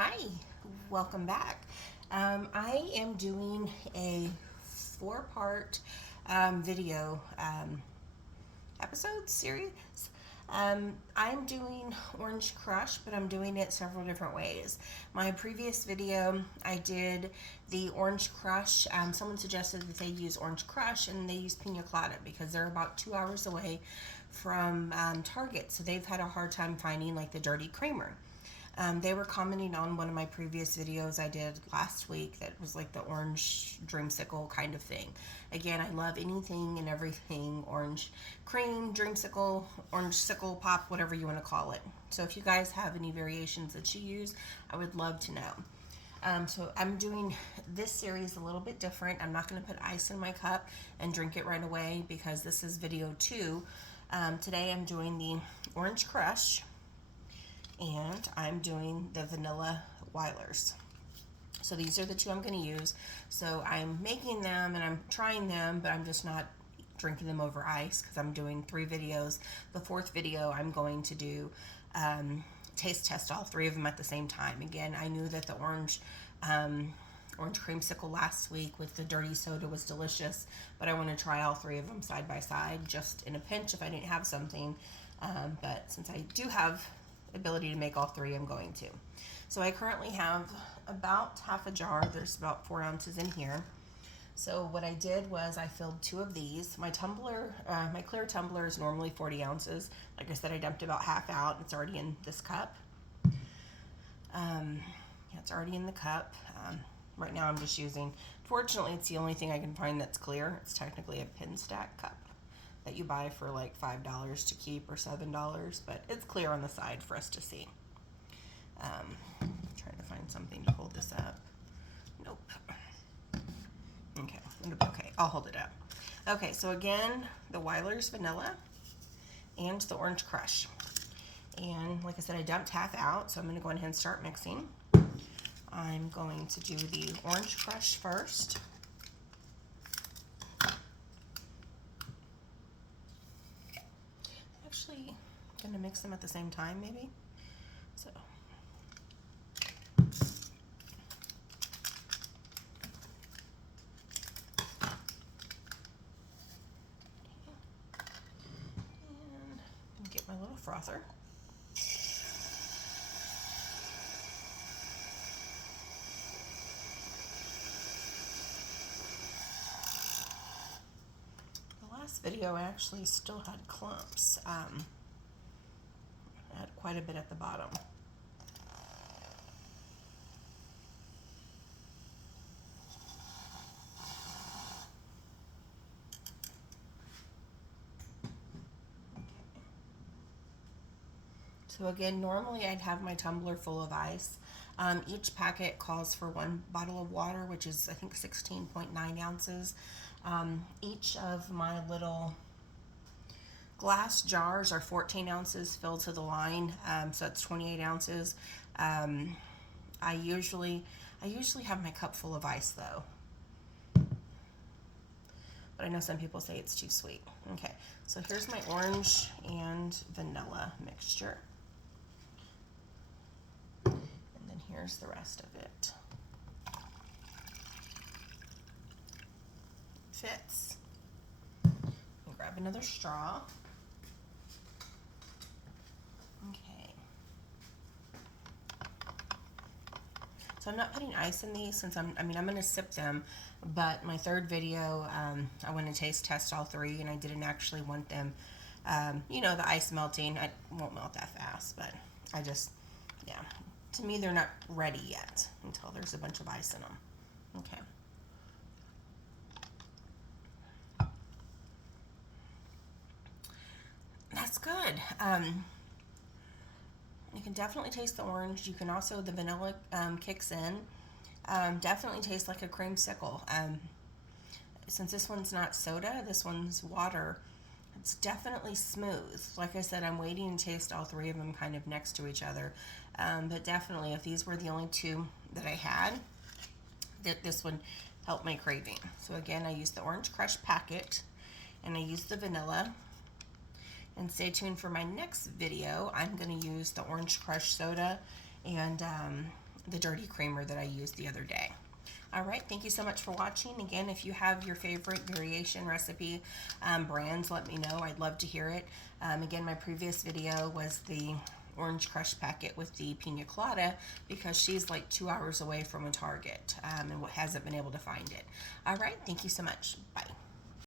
Hi, welcome back. I am doing a four-part video episode series. I'm doing Orange Crush, but I'm doing it several different ways. My previous video, I did the Orange Crush. Someone suggested that they use Orange Crush and they use Pina Colada because they're about 2 hours away from Target, so they've had a hard time finding like the dirty creamer. They were commenting on one of my previous videos I did last week that was like the orange dreamsicle kind of thing. Again, I love anything and everything orange cream, dreamsicle, orange sickle pop, whatever you want to call it. So if you guys have any variations that you use, I would love to know. So I'm doing this series a little bit different. I'm not going to put ice in my cup and drink it right away because this is video 2. Today I'm doing the Orange Crush, and I'm doing the vanilla Wylers. So these are the two I'm going to use. So I'm making them and I'm trying them, but I'm just not drinking them over ice because I'm doing 3 videos. The 4th video I'm going to do taste test all 3 of them at the same time. Again, I knew that the orange creamsicle last week with the dirty soda was delicious, but I want to try all 3 of them side by side just in a pinch if I didn't have something. But since I do have ability to make all 3, I'm going to. So I currently have about half a jar. There's about 4 ounces in here. So what I did was I filled 2 of these. My tumbler, my clear tumbler is normally 40 ounces. Like I said, I dumped about half out. It's already in this cup. Yeah, it's already in the cup. Right now I'm just using, fortunately it's the only thing I can find that's clear. It's technically a pin stack cup that you buy for like $5 to keep or $7, but it's clear on the side for us to see. Trying to find something to hold this up. Nope. Okay, I'll hold it up. Okay, so again, the Wylers Vanilla and the Orange Crush. And like I said, I dumped half out, so I'm going to go ahead and start mixing. I'm going to do the Orange Crush first. Actually, I'm going to mix them at the same time, maybe. So. And get my little frother. Video I actually still had clumps. I had quite a bit at the bottom. So again, normally I'd have my tumbler full of ice. Each packet calls for 1 bottle of water, which is I think 16.9 ounces. Each of my little glass jars are 14 ounces filled to the line, so that's 28 ounces. I usually have my cup full of ice though, but I know some people say it's too sweet. Okay, so here's my orange and vanilla mixture, and then here's the rest of it. Fits. I'll grab another straw. Okay. So I'm not putting ice in these since I'm going to sip them, but my 3rd video, I want to taste test all 3, and I didn't actually want them, you know, the ice melting. I won't melt that fast, but I just, yeah, to me they're not ready yet until there's a bunch of ice in them. Okay. That's good. You can definitely taste the orange. You can also, the vanilla kicks in. Definitely tastes like a creamsicle. Since this one's not soda, this one's water, it's definitely smooth. Like I said, I'm waiting to taste all 3 of them kind of next to each other. But definitely, if these were the only 2 that I had, this would help my craving. So again, I used the Orange Crush packet, and I used the vanilla. And stay tuned for my next video. I'm going to use the Orange Crush soda and the dirty creamer that I used the other day. All right, thank you so much for watching. Again, if you have your favorite variation recipe brands, let me know. I'd love to hear it. Again, my previous video was the orange crush packet with the pina colada because she's like 2 hours away from a Target and hasn't been able to find it. All right, thank you so much. Bye.